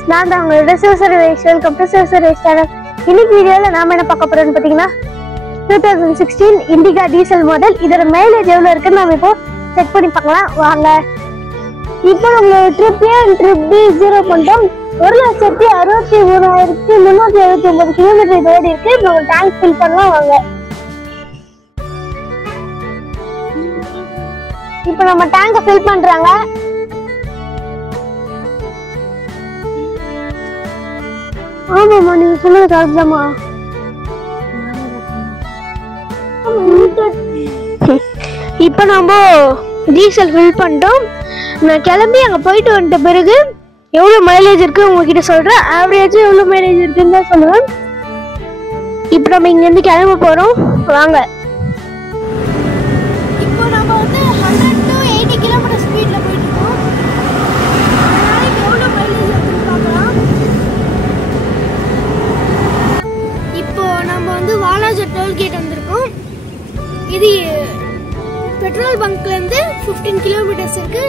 Viewers, நான் தான் உங்களோட Sivasarvesh. Welcome to Sivasarvesh channel. இன்னைக்கு வீடியோவில் நாம என்ன பார்க்க போறோம்னு பார்த்தீங்கன்னா 2016 இண்டிகா டீசல் மாடல். இதோட மைலேஜ் எவ்வளோ இருக்குன்னு நம்ம இப்போ செக் பண்ணி பார்க்கலாம் வாங்க. இப்போ நம்ம ட்ரிப் ஏ ட்ரிப் பி 0 பண்ணிட்டோம். 1,63,379 கிலோமீட்டர் இது ஓடி இருக்கு. நம்ம டேங்க் ஃபில் பண்ணலாம் வாங்க. இப்போ நம்ம டேங்கை ஃபில் பண்றாங்க. ஆமாம்மா, நீங்க சொன்னது கரெக்ட் தான்மா. இப்போ நம்ம டீசல் ஃபில் பண்ணிட்டோம். நான் கிளம்பி அங்கே போயிட்டு வந்துட்ட பிறகு எவ்வளோ மைலேஜ் இருக்கு உங்ககிட்ட சொல்றேன். ஆவரேஜ் எவ்வளோ மைலேஜ் இருக்குன்னு தான் சொல்லுவேன். இப்போ நம்ம இங்கேருந்து கிளம்ப போறோம் வாங்க. இப்போ நம்ம வந்து 100 to 80 கிலோமீட்டர் ஸ்பீட்ல போயிட்டு இருக்கோம். எவ்வளோ மைலேஜ் இருக்குன்னு பார்க்கலாம். இப்போ நம்ம வந்து வாலாஜா டோல்கேட் வந்திருக்கோம். இது பெட்ரோல் பங்க்ல இருந்து 15 கிலோமீட்டர்ஸ் இருக்கு.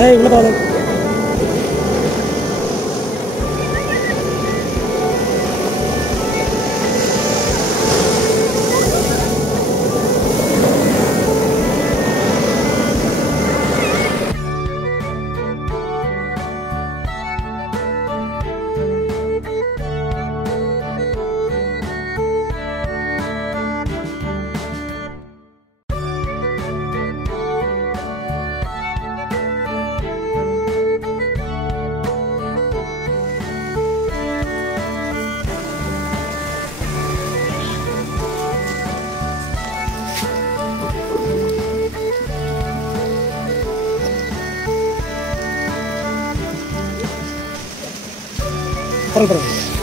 Hey, what about it? Pardon.